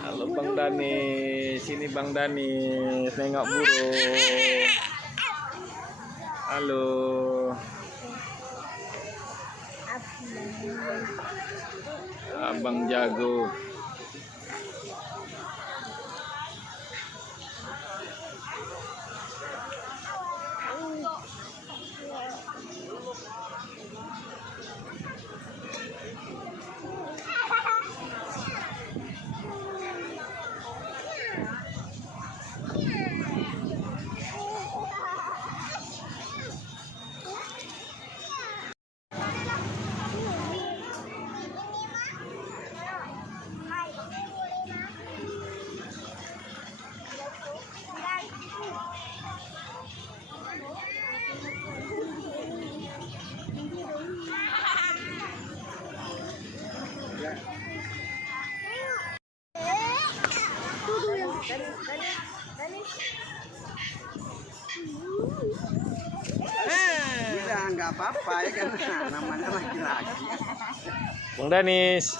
Halo Bang Danis, sini Bang Danis, nengok burung. Halo. Abang jago. Nggak apa-apa ya kan namanya laki-laki. Bang Danis.